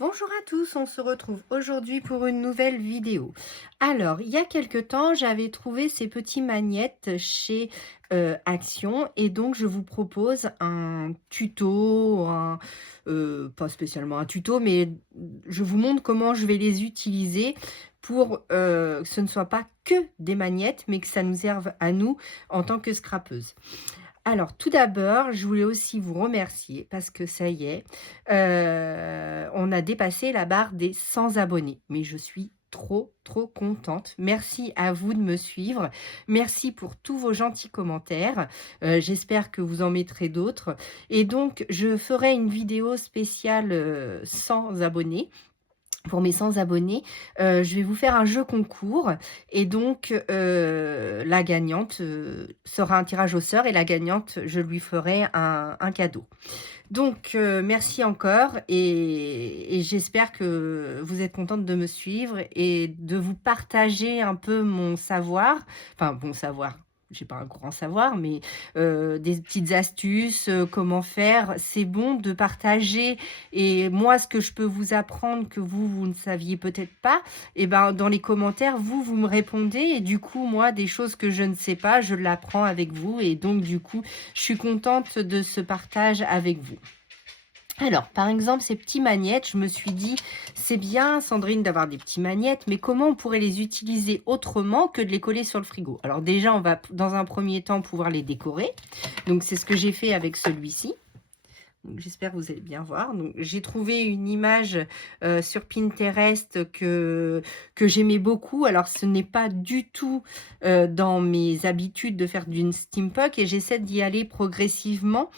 Bonjour à tous, on se retrouve aujourd'hui pour une nouvelle vidéo. Alors, il y a quelque temps, j'avais trouvé ces petits magnettes chez Action et donc je vous propose un tuto, pas spécialement un tuto, mais je vous montre comment je vais les utiliser pour que ce ne soit pas que des magnettes, mais que ça nous serve à nous en tant que scrapeuse. Alors, tout d'abord, je voulais aussi vous remercier parce que ça y est, on a dépassé la barre des 100 abonnés. Mais je suis trop, trop contente. Merci à vous de me suivre. Merci pour tous vos gentils commentaires. J'espère que vous en mettrez d'autres. Et donc, je ferai une vidéo spéciale 100 abonnés. Pour mes 100 abonnés, je vais vous faire un jeu concours et donc la gagnante, sera un tirage au sort et la gagnante, je lui ferai un cadeau. Donc merci encore et j'espère que vous êtes contente de me suivre et de vous partager un peu mon savoir, enfin bon savoir, j'ai pas un grand savoir, mais des petites astuces, comment faire. C'est bon de partager et moi, ce que je peux vous apprendre que vous ne saviez peut-être pas, et ben, dans les commentaires, vous me répondez et du coup, moi, des choses que je ne sais pas, je l'apprends avec vous et donc du coup, je suis contente de ce partage avec vous. Alors, par exemple, ces petits magnettes, je me suis dit, c'est bien, Sandrine, d'avoir des petits magnettes, mais comment on pourrait les utiliser autrement que de les coller sur le frigo? Alors déjà, on va, dans un premier temps, pouvoir les décorer. Donc, c'est ce que j'ai fait avec celui-ci. J'espère que vous allez bien voir. Donc, j'ai trouvé une image sur Pinterest que j'aimais beaucoup. Alors, ce n'est pas du tout dans mes habitudes de faire d'une steampunk et j'essaie d'y aller progressivement.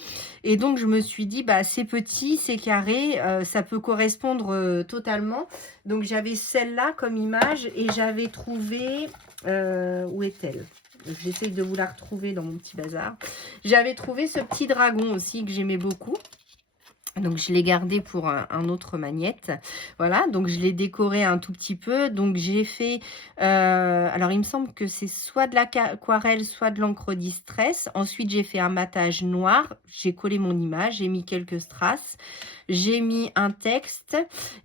Et donc, je me suis dit, bah, c'est petit, c'est carré, ça peut correspondre totalement. Donc, j'avais celle-là comme image et j'avais trouvé... où est-elle? J'essaye de vous la retrouver dans mon petit bazar. J'avais trouvé ce petit dragon aussi que j'aimais beaucoup. Donc, je l'ai gardé pour un autre magnette. Voilà, donc je l'ai décoré un tout petit peu. Donc, j'ai fait... alors, il me semble que c'est soit de l'aquarelle, soit de l'encre distress. Ensuite, j'ai fait un matage noir. J'ai collé mon image, j'ai mis quelques strass. J'ai mis un texte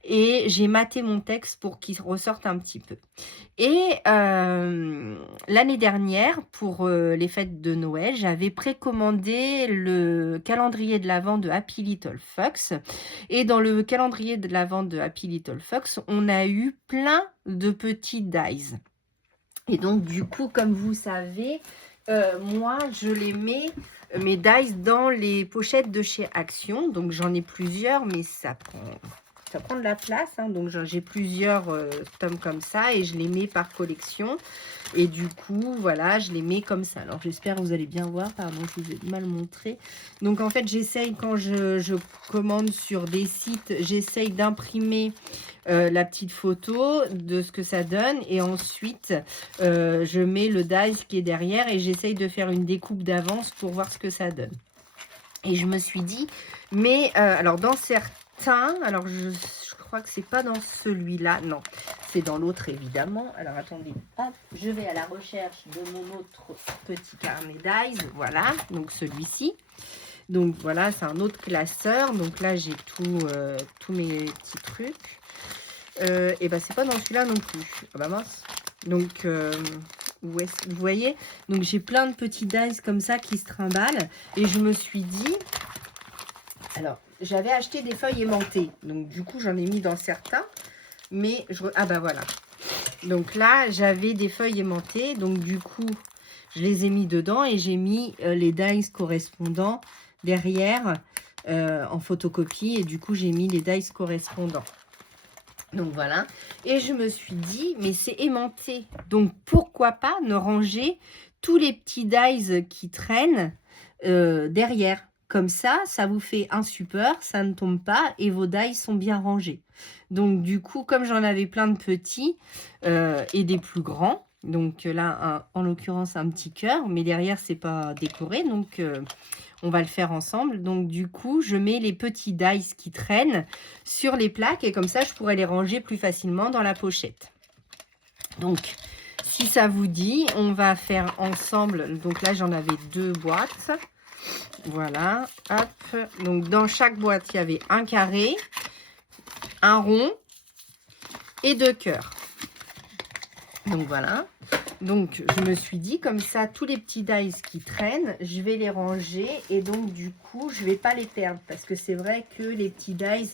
et j'ai maté mon texte pour qu'il ressorte un petit peu. Et l'année dernière, pour les fêtes de Noël, j'avais précommandé le calendrier de l'Avent de Happy Little Fox. Et dans le calendrier de l'Avent de Happy Little Fox, on a eu plein de petits dies. Et donc, du coup, comme vous savez, moi, je les mets, mes dies, dans les pochettes de chez Action. Donc, j'en ai plusieurs, mais ça prend de la place, hein. Donc j'ai plusieurs tomes comme ça et je les mets par collection et du coup voilà, je les mets comme ça. Alors j'espère que vous allez bien voir, pardon, je vous ai mal montré. Donc en fait, j'essaye, quand je commande sur des sites, j'essaye d'imprimer la petite photo de ce que ça donne et ensuite je mets le dies qui est derrière et j'essaye de faire une découpe d'avance pour voir ce que ça donne. Et je me suis dit, mais alors dans certains, alors je crois que c'est pas dans celui-là, non, c'est dans l'autre évidemment. Alors attendez, hop, je vais à la recherche de mon autre petit carnet dies, voilà, donc celui-ci. Donc voilà, c'est un autre classeur, donc là j'ai tous mes petits trucs. Et ben c'est pas dans celui-là non plus, ah bah mince. Donc vous voyez, donc j'ai plein de petits dies comme ça qui se trimballent et je me suis dit, alors j'avais acheté des feuilles aimantées, donc du coup j'en ai mis dans certains, mais ah bah voilà, donc là j'avais des feuilles aimantées, donc du coup je les ai mis dedans et j'ai mis les dies correspondants derrière en photocopie et du coup j'ai mis les dies correspondants. Donc voilà, et je me suis dit, mais c'est aimanté, donc pourquoi pas ne ranger tous les petits dies qui traînent derrière. Comme ça, ça vous fait un support, ça ne tombe pas et vos dies sont bien rangés. Donc du coup, comme j'en avais plein de petits et des plus grands, donc là, en l'occurrence, un petit cœur, mais derrière, c'est pas décoré, donc... on va le faire ensemble. Donc, du coup, je mets les petits dies qui traînent sur les plaques et comme ça, je pourrais les ranger plus facilement dans la pochette. Donc, si ça vous dit, on va faire ensemble. Donc là, j'en avais 2 boîtes. Voilà, hop. Donc, dans chaque boîte, il y avait un carré. un rond et 2 cœurs. Donc voilà. Donc je me suis dit comme ça, tous les petits dies qui traînent, je vais les ranger et donc du coup je vais pas les perdre parce que c'est vrai que les petits dies,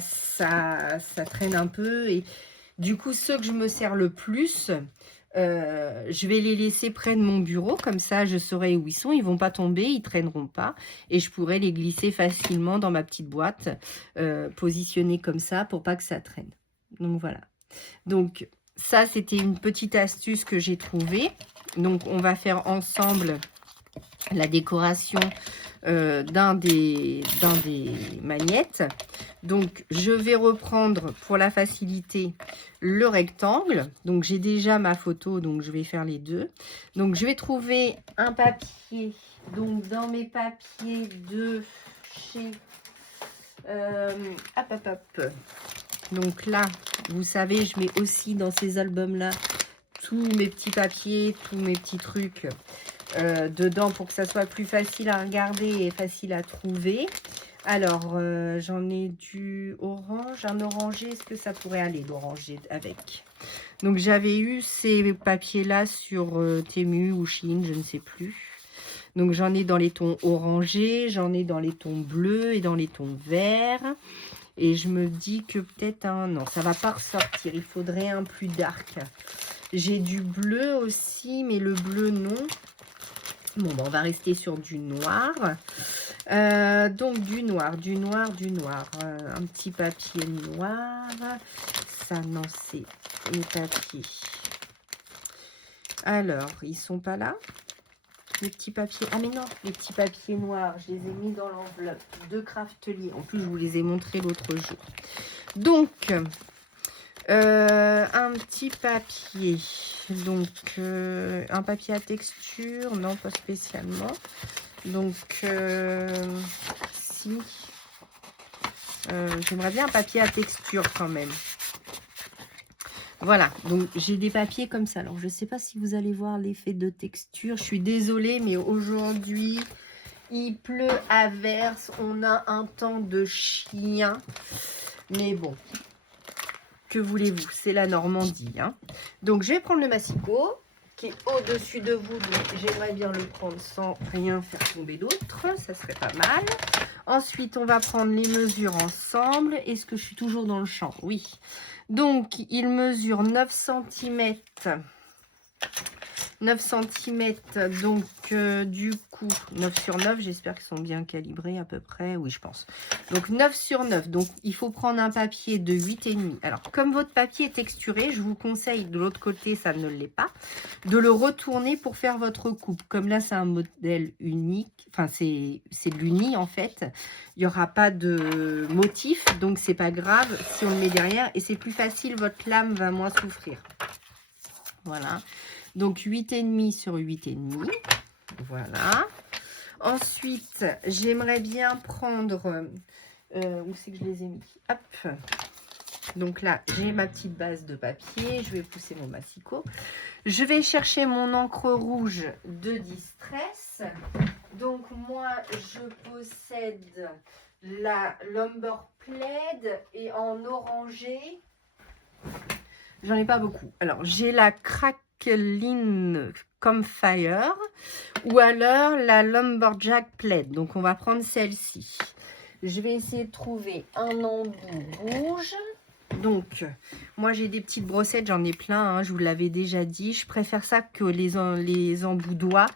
ça traîne un peu et du coup ceux que je me sers le plus, je vais les laisser près de mon bureau, comme ça je saurai où ils sont, ils vont pas tomber, ils traîneront pas et je pourrai les glisser facilement dans ma petite boîte, positionnée comme ça pour pas que ça traîne. Donc voilà. Donc ça, c'était une petite astuce que j'ai trouvée. Donc, on va faire ensemble la décoration d'un des magnettes. Donc, je vais reprendre pour la facilité le rectangle. Donc, j'ai déjà ma photo, donc je vais faire les deux. Donc, je vais trouver un papier. Donc, dans mes papiers de chez... Donc là, vous savez, je mets aussi dans ces albums-là tous mes petits papiers, tous mes petits trucs dedans pour que ça soit plus facile à regarder et facile à trouver. Alors, j'en ai du orange, un orangé. Est-ce que ça pourrait aller, l'orangé avec? Donc, j'avais eu ces papiers-là sur Temu ou Shein, je ne sais plus. Donc, j'en ai dans les tons orangés, j'en ai dans les tons bleus et dans les tons verts. Et je me dis que peut-être non, ça va pas ressortir. Il faudrait un plus dark. J'ai du bleu aussi, mais le bleu, non. Bon, on va rester sur du noir. Donc, du noir. Un petit papier noir. Ça, non, c'est les papiers. Alors, ils sont pas là? Les petits papiers, ah mais non, les petits papiers noirs, je les ai mis dans l'enveloppe de Craftly. En plus, je vous les ai montrés l'autre jour. Donc, un petit papier. Donc, un papier à texture, non, pas spécialement. Donc, si. J'aimerais bien un papier à texture quand même. Voilà, donc j'ai des papiers comme ça. Alors, je ne sais pas si vous allez voir l'effet de texture. Je suis désolée, mais aujourd'hui, il pleut à verse. On a un temps de chien. Mais bon, que voulez-vous? C'est la Normandie. Hein. Donc, je vais prendre le massicot qui est au-dessus de vous. Donc, j'aimerais bien le prendre sans rien faire tomber d'autre. Ça serait pas mal. Ensuite, on va prendre les mesures ensemble. Est-ce que je suis toujours dans le champ? Oui. Donc, il mesure 9 cm. 9 cm, donc du coup, 9 sur 9, j'espère qu'ils sont bien calibrés à peu près. Oui, je pense. Donc, 9 sur 9. Donc, il faut prendre un papier de 8,5. Alors, comme votre papier est texturé, je vous conseille, de l'autre côté, ça ne l'est pas, de le retourner pour faire votre coupe. Comme là, c'est un modèle unique. Enfin, c'est de l'uni, en fait. Il n'y aura pas de motif, donc c'est pas grave si on le met derrière. Et c'est plus facile, votre lame va moins souffrir. Voilà. Donc, 8,5 sur 8,5. Voilà. Ensuite, j'aimerais bien prendre... où c'est que je les ai mis? Hop. Donc là, j'ai ma petite base de papier. Je vais pousser mon massicot. Je vais chercher mon encre rouge de Distress. Donc, moi, je possède la Lumber Plaid et en orangé. J'en ai pas beaucoup. Alors, j'ai la Crackling Campfire ou alors la Lumberjack Plaid. Donc, on va prendre celle-ci. Je vais essayer de trouver un embout rouge. Donc, moi, j'ai des petites brossettes. J'en ai plein, hein, je vous l'avais déjà dit. Je préfère ça que les embouts doigts.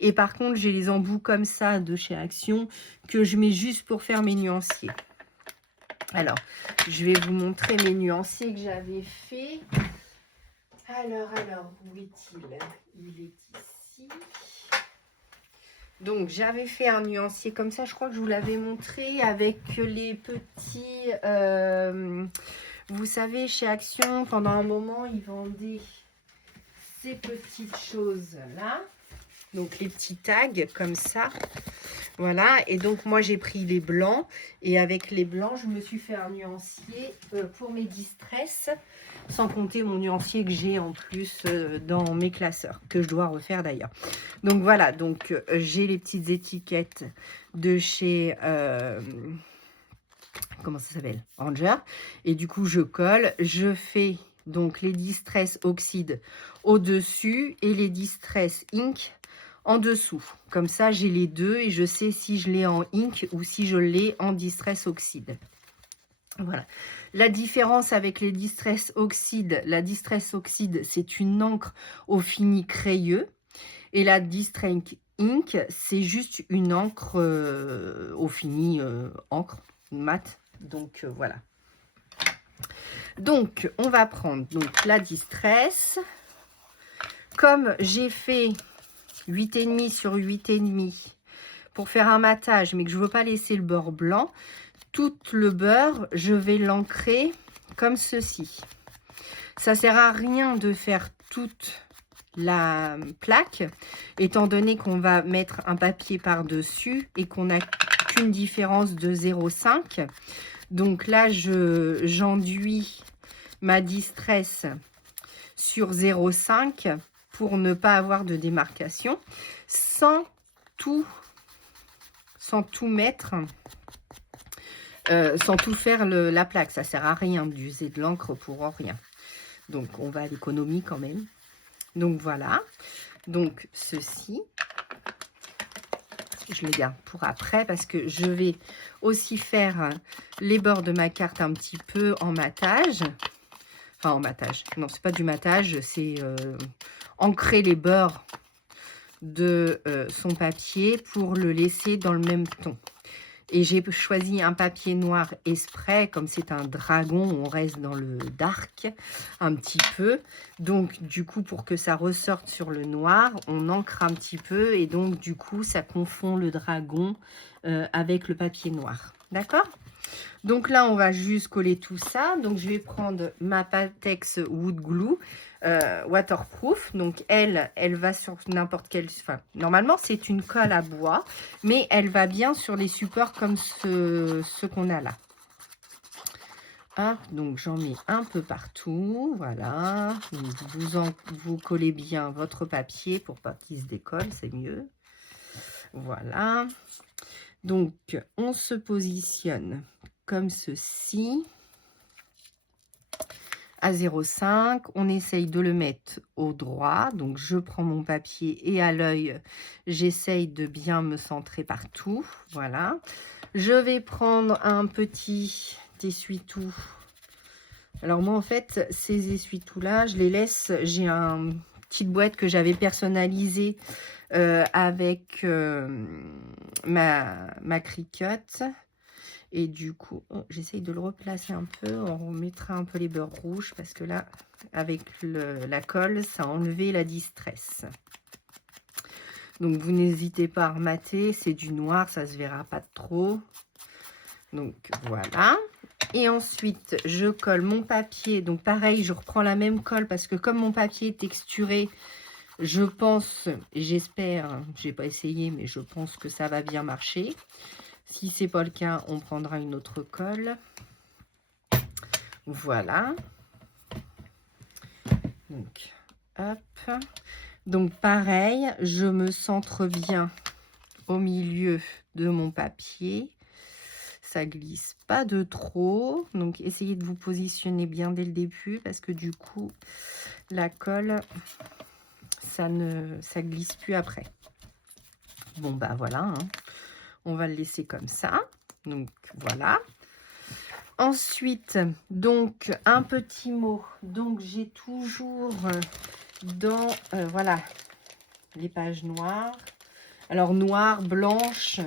Et par contre, j'ai les embouts comme ça de chez Action que je mets juste pour faire mes nuanciers. Alors, je vais vous montrer mes nuanciers que j'avais fait. Alors, où est-il? Il est ici. Donc, j'avais fait un nuancier comme ça. Je crois que je vous l'avais montré avec les petits... vous savez, chez Action, pendant un moment, ils vendaient ces petites choses-là. Donc, les petits tags comme ça. Voilà, et donc moi j'ai pris les blancs et avec les blancs je me suis fait un nuancier pour mes Distress, sans compter mon nuancier que j'ai en plus dans mes classeurs, que je dois refaire d'ailleurs. Donc voilà, donc j'ai les petites étiquettes de chez comment ça s'appelle? Ranger. Et du coup, je colle, je fais donc les Distress Oxide au-dessus et les Distress Ink en dessous. Comme ça, j'ai les deux et je sais si je l'ai en ink ou si je l'ai en Distress Oxide. Voilà. La différence avec les Distress Oxide, la Distress Oxide, c'est une encre au fini crayeux. Et la Distress Ink, c'est juste une encre au fini encre mat. Donc voilà. Donc on va prendre donc la Distress. Comme j'ai fait 8,5 sur 8,5 pour faire un matage, mais que je ne veux pas laisser le beurre blanc, tout le beurre, je vais l'ancrer comme ceci. Ça sert à rien de faire toute la plaque, étant donné qu'on va mettre un papier par-dessus et qu'on n'a qu'une différence de 0,5. Donc là, j'enduis ma Distress sur 0,5 pour ne pas avoir de démarcation, sans tout mettre, sans tout faire la plaque. Ça sert à rien d'user de l'encre pour rien. Donc, on va à l'économie quand même. Donc, voilà. Donc, ceci, je le garde pour après parce que je vais aussi faire les bords de ma carte un petit peu en matage. Enfin, en matage. Non, c'est pas du matage, c'est ancrer les bords de son papier pour le laisser dans le même ton. Et j'ai choisi un papier noir exprès, comme c'est un dragon, on reste dans le dark un petit peu. Donc, du coup, pour que ça ressorte sur le noir, on ancre un petit peu. Et donc, du coup, ça confond le dragon avec le papier noir. D'accord? Donc là, on va juste coller tout ça. Donc, je vais prendre ma Pattex Wood Glue waterproof. Donc, elle va sur n'importe quel... Enfin, normalement, c'est une colle à bois, mais elle va bien sur les supports comme ce qu'on a là. Hop, donc j'en mets un peu partout. Voilà. Vous collez bien votre papier pour pas qu'il se décolle, c'est mieux. Voilà. Donc, on se positionne comme ceci, à 0,5. On essaye de le mettre au droit. Donc, je prends mon papier et à l'œil, j'essaye de bien me centrer partout. Voilà. Je vais prendre un petit essuie-tout. Alors, moi, en fait, ces essuie-tout-là, je les laisse. J'ai une petite boîte que j'avais personnalisée avec ma Cricut. Et du coup, j'essaye de le replacer un peu. On remettra un peu les beurres rouges parce que là, avec la colle, ça a enlevé la Distress. Donc, vous n'hésitez pas à remater. C'est du noir, ça ne se verra pas trop. Donc, voilà. Et ensuite, je colle mon papier. Donc, pareil, je reprends la même colle parce que comme mon papier est texturé, je pense, j'espère, je n'ai pas essayé, mais je pense que ça va bien marcher. Si ce n'est pas le cas, on prendra une autre colle. Voilà. Donc, hop. Donc, pareil, je me centre bien au milieu de mon papier. Ça glisse pas de trop. Donc, essayez de vous positionner bien dès le début parce que du coup, la colle, ça glisse plus après. Bon, bah voilà, hein. On va le laisser comme ça. Donc, voilà. Ensuite, donc, un petit mot. Donc, j'ai toujours dans, voilà, les pages noires. Alors, noire, blanche,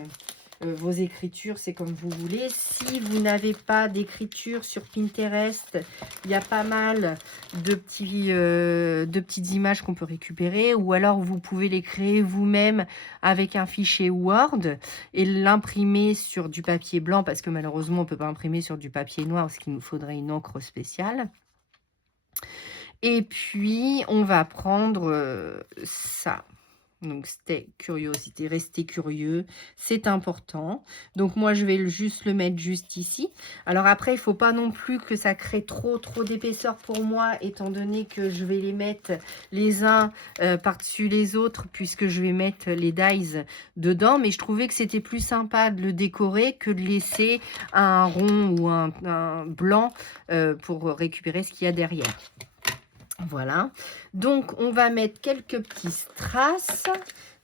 vos écritures, c'est comme vous voulez. Si vous n'avez pas d'écriture sur Pinterest, il y a pas mal de petites images qu'on peut récupérer. Ou alors, vous pouvez les créer vous-même avec un fichier Word et l'imprimer sur du papier blanc. Parce que malheureusement, on ne peut pas imprimer sur du papier noir parce qu'il nous faudrait une encre spéciale. Et puis, on va prendre ça. Donc, c'était curiosité, rester curieux, c'est important. Donc, moi, je vais juste le mettre juste ici. Alors après, il ne faut pas non plus que ça crée trop d'épaisseur pour moi, étant donné que je vais les mettre les uns par-dessus les autres, puisque je vais mettre les dies dedans. Mais je trouvais que c'était plus sympa de le décorer que de laisser un rond ou un blanc pour récupérer ce qu'il y a derrière. Voilà, donc on va mettre quelques petits strass.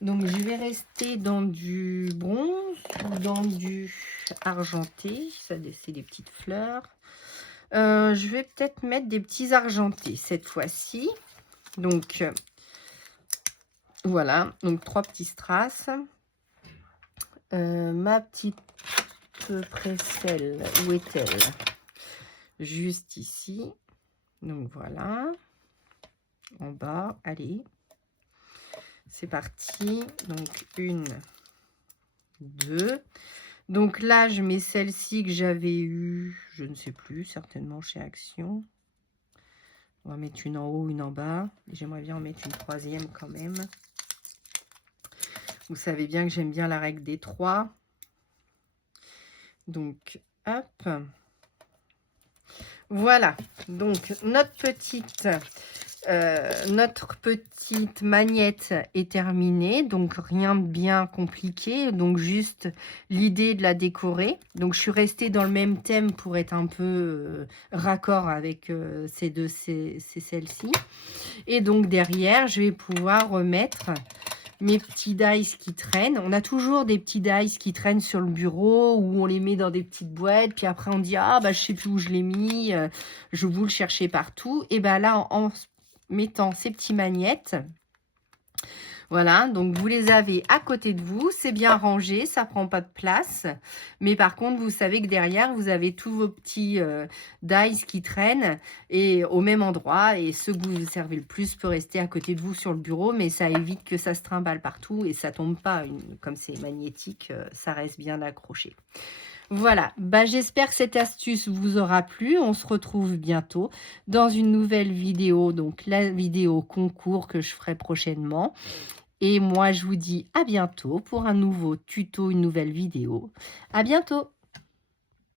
Donc je vais rester dans du bronze ou dans du argenté. Ça, c'est des petites fleurs. Je vais peut-être mettre des petits argentés cette fois-ci. Donc voilà, donc 3 petits strass. Ma petite précelle, où est-elle? Juste ici. Donc voilà. En bas, allez, c'est parti. Donc 1, 2. Donc là, je mets celle-ci que j'avais eue, je ne sais plus, certainement chez Action. On va mettre une en haut, une en bas. J'aimerais bien en mettre une troisième quand même. Vous savez bien que j'aime bien la règle des 3. Donc, hop. Voilà, donc notre petite magnette est terminée, donc rien de bien compliqué, donc juste l'idée de la décorer. Donc je suis restée dans le même thème pour être un peu raccord avec celle-ci. Et donc derrière, je vais pouvoir remettre mes petits dies qui traînent. On a toujours des petits dies qui traînent sur le bureau, où on les met dans des petites boîtes, puis après on dit « Ah, bah je sais plus où je l'ai mis, je vous le chercher partout. » Et bah là, en mettant ces petits magnettes, voilà, donc vous les avez à côté de vous, c'est bien rangé, ça prend pas de place. Mais par contre, vous savez que derrière, vous avez tous vos petits dies qui traînent et au même endroit. Et ceux que vous servez le plus peut rester à côté de vous sur le bureau, mais ça évite que ça se trimballe partout et ça tombe pas. Comme c'est magnétique, ça reste bien accroché. Voilà, bah, j'espère que cette astuce vous aura plu. On se retrouve bientôt dans une nouvelle vidéo, donc la vidéo concours que je ferai prochainement. Et moi, je vous dis à bientôt pour un nouveau tuto, une nouvelle vidéo. À bientôt!